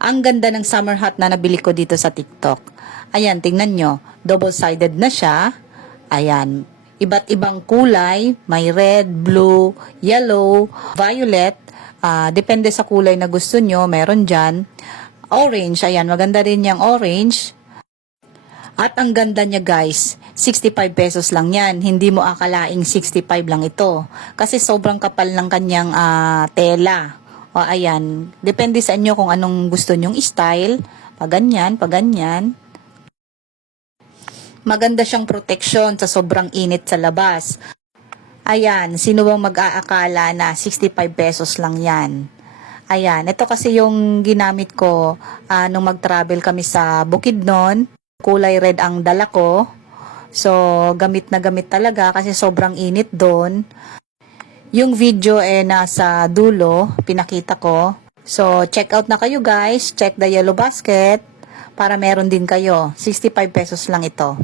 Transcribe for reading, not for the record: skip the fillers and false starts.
Ang ganda ng summer hat na nabili ko dito sa TikTok. Ayan, tingnan nyo. Double-sided na siya. Ayan. Iba't ibang kulay. May red, blue, yellow, violet. Depende sa kulay na gusto nyo. Meron dyan. Orange. Ayan, maganda rin yung orange. At ang ganda niya guys, 65 pesos lang yan. Hindi mo akalaing 65 lang ito. Kasi sobrang kapal ng kanyang tela. O ayan, depende sa inyo kung anong gusto nyong style. Paganyan, paganyan. Maganda siyang protection sa sobrang init sa labas. Ayan, sino bang mag-aakala na 65 pesos lang yan? Ayan, ito kasi yung ginamit ko nung mag-travel kami sa Bukidnon. Kulay red ang dala ko. So, gamit na gamit talaga kasi sobrang init doon. Yung video nasa dulo, pinakita ko. So, check out na kayo guys. Check the yellow basket para meron din kayo. 65 pesos lang ito.